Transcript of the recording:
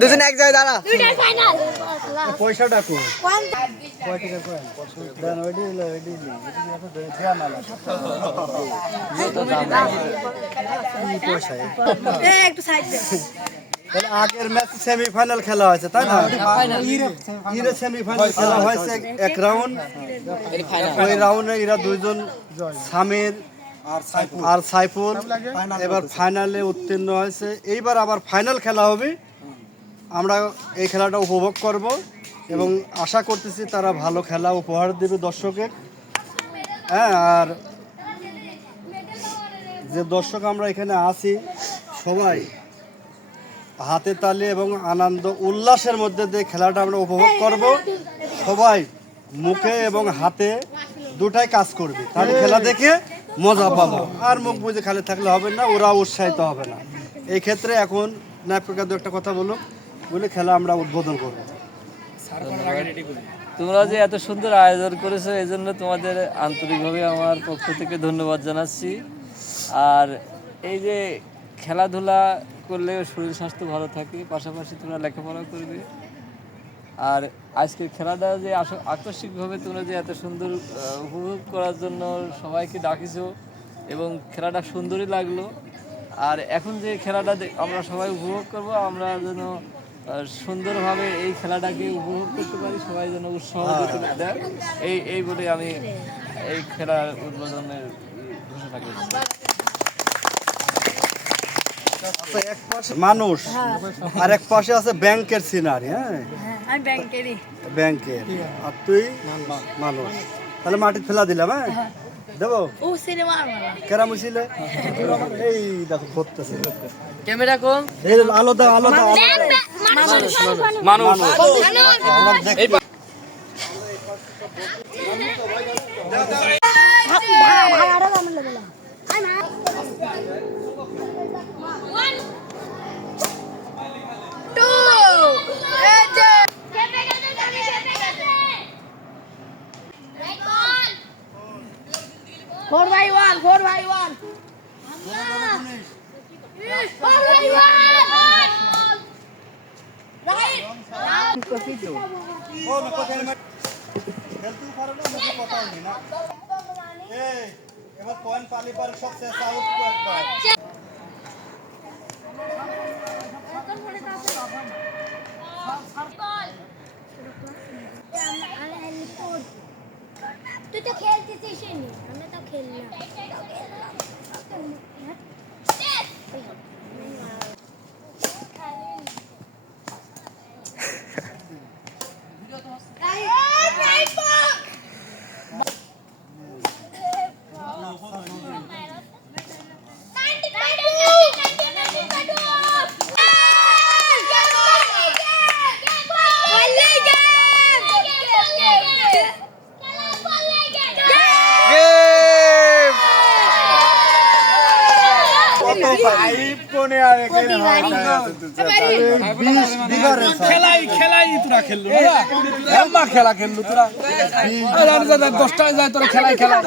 দুজন এক জায়গায় দাঁড়া। পয়সাটা কো আগের ম্যাচ সেমিফাইনাল খেলা হয়েছে তাই না? সেমিফাইনাল খেলা হয়েছে এক রাউন্ড। ওই রাউন্ডে এরা দুইজন সামির আর সাইফুল এবার ফাইনালে উত্তীর্ণ হয়েছে। এইবার আবার ফাইনাল খেলা হবে। আমরা এই খেলাটা উপভোগ করব এবং আশা করতেছি তারা ভালো খেলা উপহার দেবে দর্শকের। হ্যাঁ, আর যে দর্শক আমরা এখানে আছি সবাই হাতে তালি এবং আনন্দ উল্লাসের মধ্যে দিয়ে খেলাটা আমরা উপভোগ করব। সবাই মুখে এবং হাতে দুটাই কাজ করবে, তাহলে খেলা দেখে মজা পাবো। আর মুখ বুঝে খালি থাকলে হবে না, ওরা উৎসাহিত হবে না। এই ক্ষেত্রে এখন নায়করা দু একটা কথা বলে খেলা আমরা উদ্বোধন করব। তোমরা যে এত সুন্দর আয়োজন করেছো এই জন্য তোমাদের আন্তরিকভাবে আমার পক্ষ থেকে ধন্যবাদ জানাচ্ছি। আর এই যে খেলাধুলা করলে শরীর স্বাস্থ্য ভালো থাকে, পাশাপাশি তোমরা লেখাপড়া করবে। আর আজকের খেলাটা যে আকস্মিকভাবে তোমরা যে এত সুন্দর উপভোগ করার জন্য সবাইকে ডাকিছো এবং খেলাটা সুন্দরই লাগলো। আর এখন যে খেলাটা আমরা সবাই উপভোগ করব, আমরা যেন সুন্দরভাবে এই খেলাটাকে উপভোগ করতে পারি, সবাই যেন উৎসাহ দেয়, এই বলে আমি এই খেলার উদ্বোধনের ঘোষণা করছি। এক পাশে মানুষ আর এক পাশে আছে ব্যাংকের সিনারি। হ্যাঁ, ব্যাংকের আর তুই মানুষ, তাহলে মাটি ফেলা দিলাম। হ্যাঁ, দেবো কেরাম ছিল। এই দেখো ঘুরতেছে ক্যামেরা কম, আলাদা আলাদা মানুষ Four by one. Right. এবার পয়েন্ট পালি পারে সবচেয়ে সাউথ একবার তুই তো খেলতেছিস নি, আমি তো খেললাম। খেলা খেললো তোরা 10টায় যায় তোরা খেলাই খেলা।